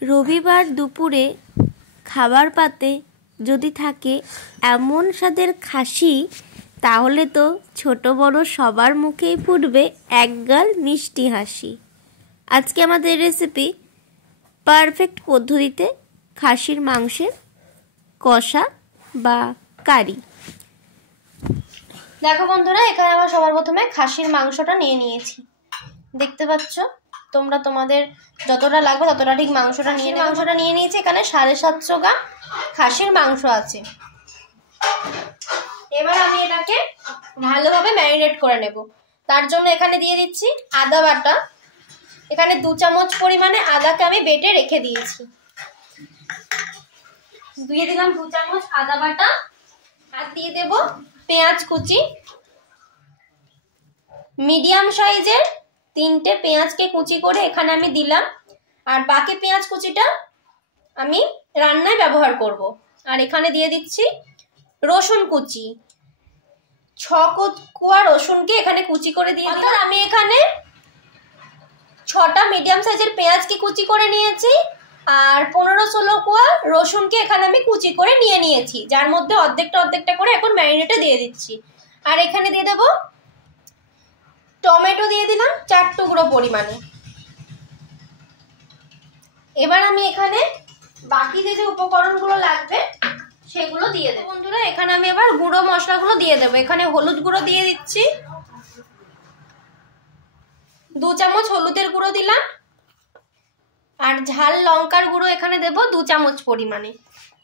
রবিবার দুপুরে খাবার পাতে যদি থাকে এমন স্বাদের খাসি, তাহলে তো ছোট বড় সবার মুখেই ফুটবে একগাল মিষ্টি হাসি। আজকে আমাদের রেসিপি পারফেক্ট পদ্ধতিতে খাসির মাংসের কষা বা কারি। দেখো বন্ধুরা, এখানে আমার সবার প্রথমে খাসির মাংসটা নিয়ে নিয়েছি। দেখতে পাচ্ছ তোমরা, তোমাদের যতটা লাগবে ততটা ঠিক মাংসটা নিয়ে নিয়েছি। এখানে 750 গ্রাম খাসির মাংস আছে। এবার আমি এটাকে ভালোভাবে ম্যারিনেট করে নেব। তার জন্য এখানে দিয়ে দিচ্ছি আদা বাটা। এখানে 2 চামচ পরিমাণে আদাকে আমি বেটে রেখে দিয়েছি। দিয়ে দিলাম 2 চামচ আদা বাটা, আর দিয়ে দেব পেঁয়াজ কুচি। মিডিয়াম সাইজের 3টে পেঁয়াজকে কুচি করে এখানে আমি দিলাম, আর বাকি পেঁয়াজ কুচিটা আমি রান্নায় ব্যবহার করব। আর এখানে দিয়ে দিচ্ছি রসুন কুচি। 6 কোয়া রসুনকে এখানে কুচি করে দিয়ে দিলাম। আমি এখানে 6টা মিডিয়াম সাইজের পেঁয়াজকে কুচি করে নিয়েছি, আর 15-16 কোয়া রসুনকে এখানে আমি কুচি করে নিয়েছি, যার মধ্যে অর্ধেকটা করে এখন ম্যারিনেটে দিয়ে দিচ্ছি। আর এখানে দিয়ে দেব টমেটো, দিয়ে দিলাম 4 টুকরো পরিমাণে। এবার আমি এখানে বাকি যে উপকরণগুলো লাগবে সেগুলো দিয়ে দেব। বন্ধুরা, এখানে আমি এবার গুঁড়ো মশলাগুলো দিয়ে দেবো। এখানে হলুদ গুঁড়ো দিয়ে দিচ্ছি, 2 চামচ হলুদের গুঁড়ো দিলাম। আর ঝাল লঙ্কার গুঁড়ো এখানে দেব 2 চামচ পরিমাণে।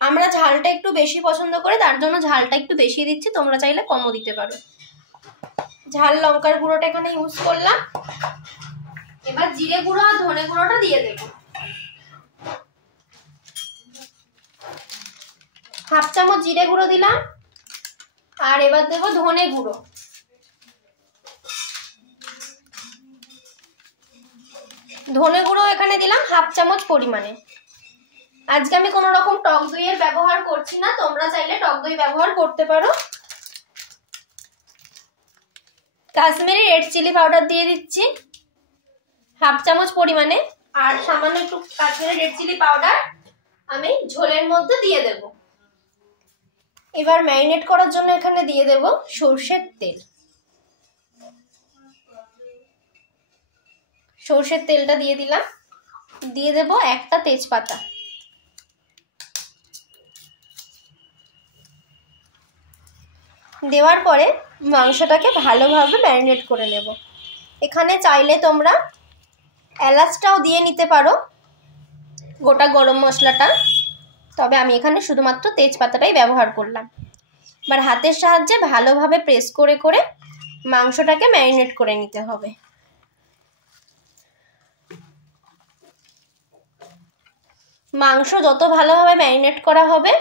আমরা ঝালটা একটু বেশি পছন্দ করি, তার জন্য ঝালটা একটু বেশি দিচ্ছি, তোমরা চাইলে কমও দিতে পারো। ঝাল লঙ্কার গুঁড়োটা এখানে ইউজ করলাম। এবার জিরে গুঁড়ো আর ধনে গুঁড়োটা দিয়ে দেব। 1/2 চামচ জিরে গুঁড়ো দিলাম, আর এবার দেব ধনে গুঁড়ো। ধনে গুঁড়ো এখানে দিলাম 1/2 চামচ পরিমাণে। আজকে আমি কোনো রকম টক দইয়ের ব্যবহার করছি না, তোমরা চাইলে টক দই ব্যবহার করতে পারো। কাশ্মীরি রেড চিলি পাউডার দিয়ে দিচ্ছি 1/2 চামচ পরিমাণে, আর সামান্য একটু কাশ্মীরি রেড চিলি পাউডার আমি ঝোলের মধ্যে দিয়ে দেব। এবার ম্যারিনেট করার জন্য এখানে দিয়ে দেব সরষের তেল। সরষের তেলটা দিয়ে দিলাম। দিয়ে দেব একটা তেজপাতা। দেওয়ার পরে মাংসটাকে ভালোভাবে ম্যারিনেট করে নেব। এখানে চাইলে তোমরা এলাচটাও দিয়ে নিতে পারো, গোটা গরম মশলাটা, তবে আমি এখানে শুধুমাত্র তেজপাতাটাই ব্যবহার করলাম। এবার হাতের সাহায্যে ভালোভাবে প্রেস করে করে মাংসটাকে ম্যারিনেট করে নিতে হবে। মাংস যত ভালোভাবে ম্যারিনেট করা হবে,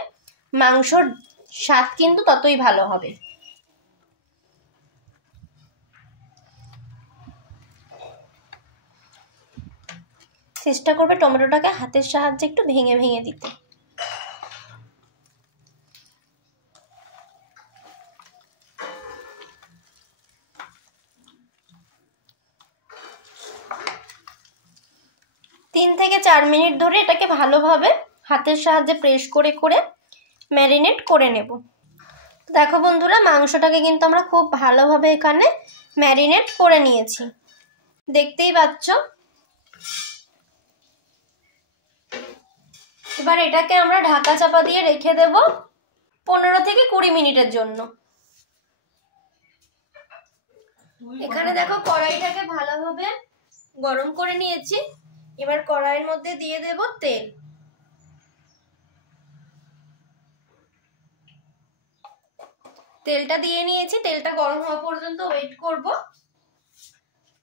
মাংসর স্বাদ কিন্তু ততই ভালো হবে। চেষ্টা করবে টমেটোটাকে হাতের সাহায্যে একটু ভেঙে ভেঙে দিতে। তিন থেকে 4 মিনিট ধরে এটাকে ভালোভাবে হাতের সাহায্যে প্রেস করে করে ম্যারিনেট করে নেব। দেখো বন্ধুরা, মাংসটাকে কিন্তু আমরা খুব ভালোভাবে এখানে ম্যারিনেট করে নিয়েছি, দেখতেই পাচ্ছ। এবার এটাকে আমরা ঢাকা চাপা দিয়ে রেখে দেব 15 থেকে 20 মিনিটের জন্য। এখানে দেখো কড়াইটাকে ভালোভাবে গরম করে নিয়েছি। এবার কড়াইয়ের মধ্যে দিয়ে দেব তেল। তেলটা দিয়ে নিয়েছি, তেলটা গরম হওয়া পর্যন্ত ওয়েট করব।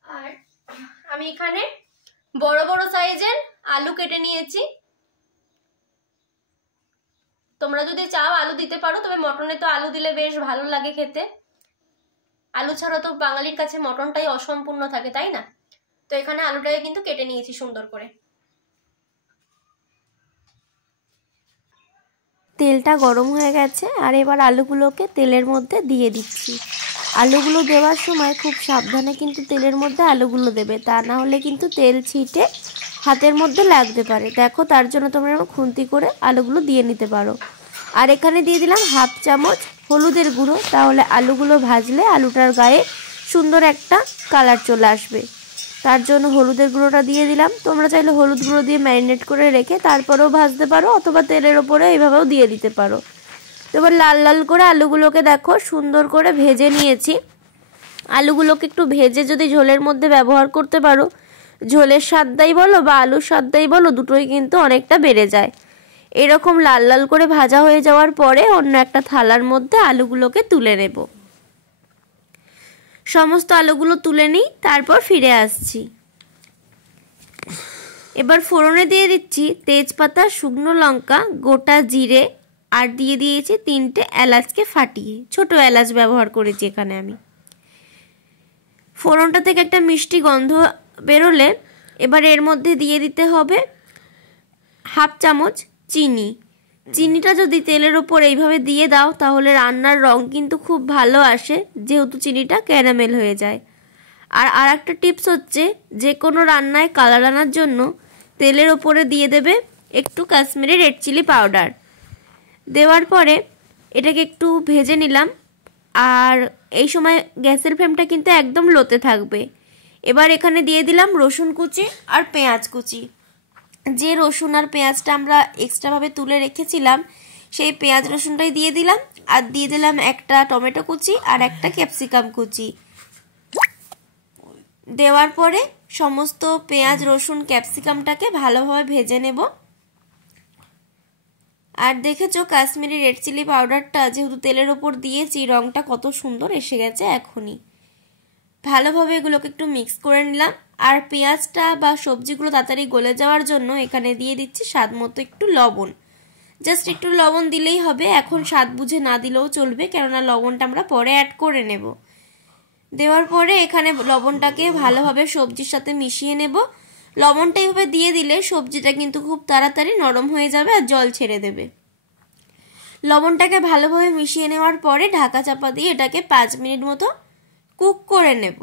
আর আমি এখানে বড় বড় সাইজের আলু কেটে নিয়েছি। তোমরা যদি চাও আলু দিতে পারো, তবে মটনে তো আলু দিলে বেশ ভালো লাগে খেতে। আলু ছাড়া তো বাঙালির কাছে মটনটাই অসম্পূর্ণ থাকে, তাই না? তো এখানে আলুটাকে কিন্তু কেটে নিয়েছি সুন্দর করে। তেলটা গরম হয়ে গেছে, আর এবার আলুগুলোকে তেলের মধ্যে দিয়ে দিচ্ছি। আলুগুলো দেওয়ার সময় খুব সাবধানে কিন্তু তেলের মধ্যে আলুগুলো দেবে, তা না হলে কিন্তু তেল ছিটে হাতের মধ্যে লাগতে পারে। দেখো, তার জন্য তোমরা খুন্তি করে আলুগুলো দিয়ে নিতে পারো। আর এখানে দিয়ে দিলাম 1/2 চামচ হলুদের গুঁড়ো, তাহলে আলুগুলো ভাজলে আলুটার গায়ে সুন্দর একটা কালার চলে আসবে। তার জন্য হলুদের গুঁড়োটা দিয়ে দিলাম। তোমরা চাইলে হলুদ গুঁড়ো দিয়ে ম্যারিনেট করে রেখে তারপরেও ভাজতে পারো, অথবা তেলের ওপরে এইভাবেও দিয়ে দিতে পারো। তো এবার লাল লাল করে আলুগুলোকে দেখো সুন্দর করে ভেজে নিয়েছি। আলুগুলোকে একটু ভেজে যদি ঝোলের মধ্যে ব্যবহার করতে পারো, ঝোলের স্বাদটাই বলো বা আলুর স্বাদটাই বলো, দুটোই কিন্তু অনেকটা বেড়ে যায়। এরকম লাল লাল করে ভাজা হয়ে যাওয়ার পরে অন্য একটা থালার মধ্যে আলুগুলোকে তুলে নেব। সমস্ত আলুগুলো তুলে নিই, তারপর ফিরে আসছি। এবার ফোড়নে দিয়ে দিচ্ছি তেজপাতা, শুকনো লঙ্কা, গোটা জিরে, আর দিয়ে দিয়েছি 3টে এলাচকে ফাটিয়ে, ছোট এলাচ ব্যবহার করেছি এখানে আমি। ফোড়নটা থেকে একটা মিষ্টি গন্ধ বেরোলে এবার এর মধ্যে দিয়ে দিতে হবে 1/2 চামচ চিনি। চিনিটা যদি তেলের ওপর এইভাবে দিয়ে দাও তাহলে রান্নার রং কিন্তু খুব ভালো আসে, যেহেতু চিনিটা ক্যারামেল হয়ে যায়। আর একটা টিপস হচ্ছে, যে কোনো রান্নায় কালার আনার জন্য তেলের ওপরে দিয়ে দেবে একটু কাশ্মীরি রেড চিলি পাউডার। দেওয়ার পরে এটাকে একটু ভেজে নিলাম, আর এই সময় গ্যাসের ফ্লেমটা কিন্তু একদম লোতে থাকবে। এবার এখানে দিয়ে দিলাম রসুন কুচি আর পেঁয়াজ কুচি। যে রসুন আর পেঁয়াজটা আমরা এক্সট্রাভাবে তুলে রেখেছিলাম সেই পেঁয়াজ রসুনটাই দিয়ে দিলাম, আর দিয়ে দিলাম একটা টমেটো কুচি আর একটা ক্যাপসিকাম কুচি। দেওয়ার পরে সমস্ত পেঁয়াজ রসুন ক্যাপসিকামটাকে ভালোভাবে ভেজে নেব। আর দেখেছো কাশ্মীরি রেড চিলি পাউডারটা যেহেতু তেলের ওপর দিয়েছি, রংটা কত সুন্দর এসে গেছে এখনই। ভালোভাবে এগুলোকে একটু মিক্স করে নিলাম। আর পেঁয়াজটা বা সবজিগুলো তাড়াতাড়ি গলে যাওয়ার জন্য এখানে দিয়ে দিচ্ছি স্বাদ মতো একটু লবণ। জাস্ট একটু লবণ দিলেই হবে, এখন স্বাদ বুঝে না দিলেও চলবে, কেননা লবণটা আমরা পরে অ্যাড করে নেব। দেওয়ার পরে এখানে লবণটাকে ভালোভাবে সবজির সাথে মিশিয়ে নেব। লবণটা এইভাবে দিয়ে দিলে সবজিটা কিন্তু খুব তাড়াতাড়ি নরম হয়ে যাবে আর জল ছেড়ে দেবে। লবণটাকে ভালোভাবে মিশিয়ে নেওয়ার পরে ঢাকা চাপা দিয়ে এটাকে 5 মিনিট মতো কুক করে নেব।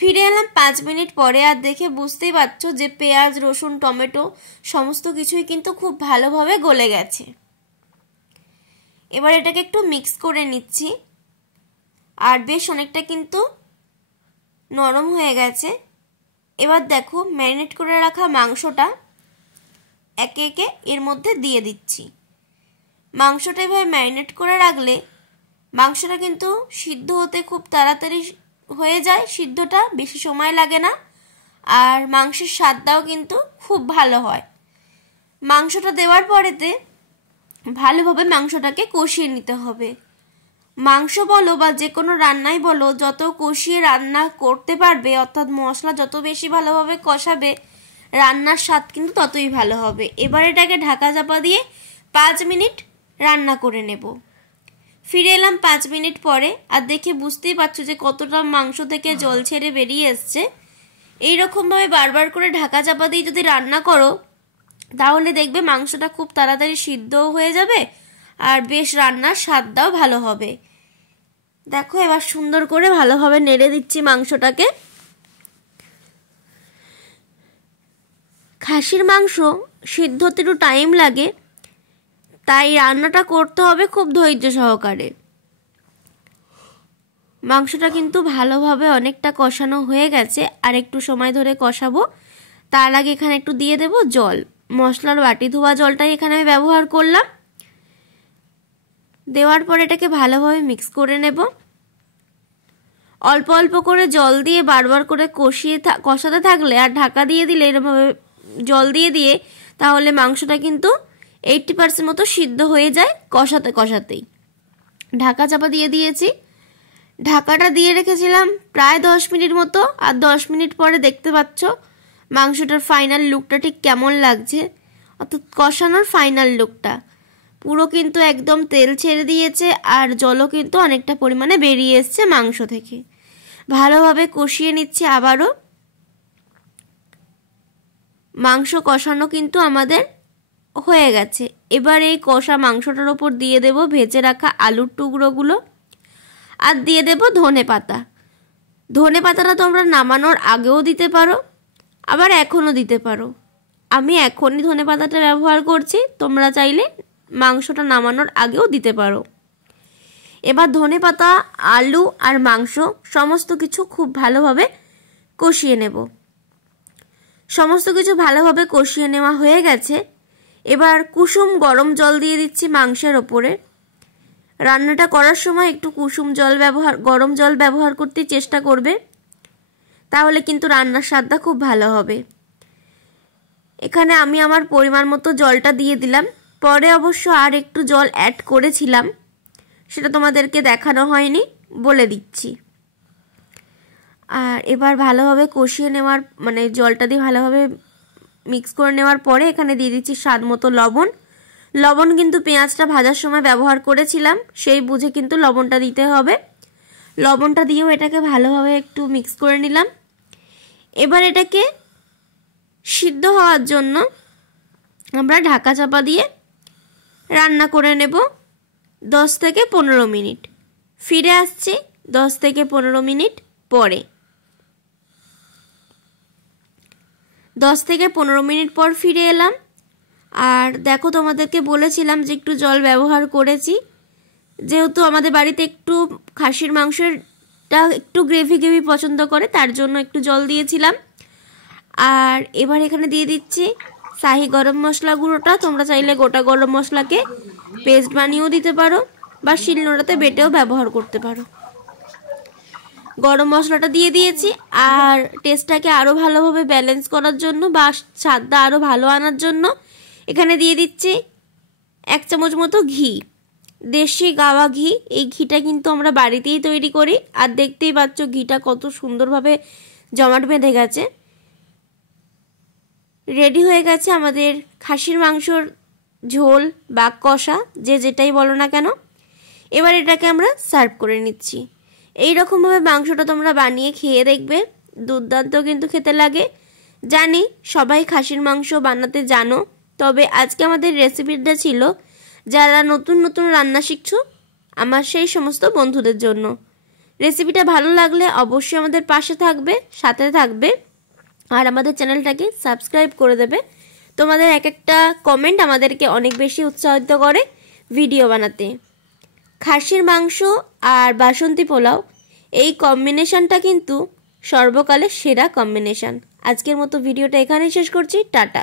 ফিরে এলাম 5 মিনিট পরে, আর দেখে বুঝতেই পারছো যে পেঁয়াজ রসুন টমেটো সমস্ত কিছুই কিন্তু খুব ভালোভাবে গলে গেছে। এবার এটাকে একটু মিক্স করে নিচ্ছি, আর বেশ অনেকটা কিন্তু নরম হয়ে গেছে। এবার দেখো ম্যারিনেট করে রাখা মাংসটা একে একে এর মধ্যে দিয়ে দিচ্ছি। মাংসটা এভাবে ম্যারিনেট করে রাখলে মাংসটা কিন্তু সিদ্ধ হতে খুব তাড়াতাড়ি হয়ে যায়, সিদ্ধটা বেশি সময় লাগে না, আর মাংসের স্বাদটাও কিন্তু খুব ভালো হয়। মাংসটা দেওয়ার পরেতে ভালোভাবে মাংসটাকে কষিয়ে নিতে হবে। মাংস বলো বা যে কোনো রান্নাই বলো, যত কষিয়ে রান্না করতে পারবে, অর্থাৎ মশলা যত বেশি ভালোভাবে কষাবে, রান্নার স্বাদ কিন্তু ততই ভালো হবে। এবার এটাকে ঢাকা চাপা দিয়ে 5 মিনিট রান্না করে নেব। ফিরে এলাম 5 মিনিট পরে, আর দেখে বুঝতেই পারছো যে কতটা মাংস থেকে জল ছেড়ে বেরিয়ে এসছে। এইরকমভাবে বারবার করে ঢাকা চাপা দিয়ে যদি রান্না করো তাহলে দেখবে মাংসটা খুব তাড়াতাড়ি সিদ্ধও হয়ে যাবে, আর বেশ রান্নার স্বাদটাও ভালো হবে। দেখো এবার সুন্দর করে ভালোভাবে নেড়ে দিচ্ছি মাংসটাকে। খাসির মাংস সিদ্ধ হতে একটু টাইম লাগে, তাই রান্নাটা করতে হবে খুব ধৈর্য সহকারে। মাংসটা কিন্তু ভালোভাবে অনেকটা কষানো হয়ে গেছে, আর একটু সময় ধরে কষাবো। তার আগে এখানে একটু দিয়ে দেব জল। মশলার বাটি ধোয়া জলটাই এখানে আমি ব্যবহার করলাম। দেওয়ার পর এটাকে ভালোভাবে মিক্স করে নেব। অল্প অল্প করে জল দিয়ে বারবার করে কষাতে থাকলে আর ঢাকা দিয়ে দিলে, এরকমভাবে জল দিয়ে তাহলে মাংসটা কিন্তু 80% মতো সিদ্ধ হয়ে যায় কষাতে কষাতেই। ঢাকা চাপা দিয়ে দিয়েছি। ঢাকাটা দিয়ে রেখেছিলাম প্রায় 10 মিনিট মতো, আর 10 মিনিট পরে দেখতে পাচ্ছ মাংসটার ফাইনাল লুকটা ঠিক কেমন লাগছে, অর্থাৎ কষানোর ফাইনাল লুকটা পুরো কিন্তু একদম তেল ছেড়ে দিয়েছে, আর জলও কিন্তু অনেকটা পরিমাণে বেরিয়ে এসছে মাংস থেকে। ভালোভাবে কষিয়ে নিচ্ছি আবারও। মাংস কষানো কিন্তু আমাদের হয়ে গেছে। এবার এই কষা মাংসটার ওপর দিয়ে দেব ভেজে রাখা আলুর টুকরোগুলো, আর দিয়ে দেব ধনে পাতা। ধনে পাতাটা তোমরা নামানোর আগেও দিতে পারো, আবার এখনও দিতে পারো। আমি এখনই ধনেপাতাটা ব্যবহার করছি, তোমরা চাইলে মাংসটা নামানোর আগেও দিতে পারো। এবার ধনেপাতা, আলু আর মাংস সমস্ত কিছু খুব ভালোভাবে কষিয়ে নেব। সমস্ত কিছু ভালোভাবে কষিয়ে নেওয়া হয়ে গেছে। এবার কুসুম গরম জল দিয়ে দিচ্ছি মাংসের ওপরে। রান্নাটা করার সময় একটু গরম জল ব্যবহার করতে চেষ্টা করবে, তাহলে কিন্তু রান্নার স্বাদটা খুব ভালো হবে। এখানে আমি আমার পরিমাণ মতো জলটা দিয়ে দিলাম। পরে অবশ্য আর একটু জল অ্যাড করেছিলাম, সেটা তোমাদেরকে দেখানো হয়নি, বলে দিচ্ছি। আর এবার ভালোভাবে কষিয়ে নেওয়ার জলটা দিয়ে ভালোভাবে মিক্স করে নেওয়ার পরে এখানে দিয়ে দিচ্ছি স্বাদ মতো লবণ। লবণ কিন্তু পেঁয়াজটা ভাজার সময় ব্যবহার করেছিলাম, সেই বুঝে কিন্তু লবণটা দিতে হবে। লবণটা দিয়েও এটাকে ভালোভাবে একটু মিক্স করে নিলাম। এবার এটাকে সিদ্ধ হওয়ার জন্য আমরা ঢাকা চাপা দিয়ে রান্না করে নেব 10 থেকে 15 মিনিট। ফিরে আসছি 10 থেকে 15 মিনিট পরে। 10 থেকে 15 মিনিট পর ফিরে এলাম। আর দেখো, তোমাদেরকে বলেছিলাম যে একটু জল ব্যবহার করেছি, যেহেতু আমাদের বাড়িতে একটু খাসির মাংসটা একটু গ্রেভি গ্রেভি পছন্দ করে, তার জন্য একটু জল দিয়েছিলাম। আর এবার এখানে দিয়ে দিচ্ছি শাহি গরম মশলা গুঁড়োটা। তোমরা চাইলে গোটা গরম মশলাকে পেস্ট বানিয়েও দিতে পারো বা শিলনোড়াতে বেটেও ব্যবহার করতে পারো। গরম মশলাটা দিয়ে দিয়েছি। আর টেস্টটাকে আরও ভালোভাবে ব্যালেন্স করার জন্য বা স্বাদটা আরও ভালো আনার জন্য এখানে দিয়ে দিচ্ছি 1 চামচ মতো ঘি, দেশি গাওয়া ঘি। এই ঘিটা কিন্তু আমরা বাড়িতেই তৈরি করি। আর দেখতেই পাচ্ছ ঘিটা কত সুন্দরভাবে জমাট বেঁধে গেছে। রেডি হয়ে গেছে আমাদের খাসির মাংসর ঝোল বা কষা, যে যেটাই বলো না কেন। এবার এটাকে আমরা সার্ভ করে নিচ্ছি। এই রকমভাবে মাংসটা তোমরা বানিয়ে খেয়ে দেখবে, দুর্দান্ত কিন্তু খেতে লাগে। জানি সবাই খাসির মাংস বানাতে জানো, তবে আজকে আমাদের রেসিপিটা ছিল যারা নতুন নতুন রান্না শিখছো, আমার সেই সমস্ত বন্ধুদের জন্য। রেসিপিটা ভালো লাগলে অবশ্যই আমাদের পাশে থাকবে, সাথে থাকবে, আর আমাদের চ্যানেলটাকে সাবস্ক্রাইব করে দেবে। তোমাদের এক একটা কমেন্ট আমাদেরকে অনেক বেশি উৎসাহিত করে ভিডিও বানাতে। খাসির মাংস আর বাসন্তী পোলাও, এই কম্বিনেশনটা কিন্তু সর্বকালের সেরা কম্বিনেশন। আজকের মতো ভিডিওটা এখানেই শেষ করছি। টাটা।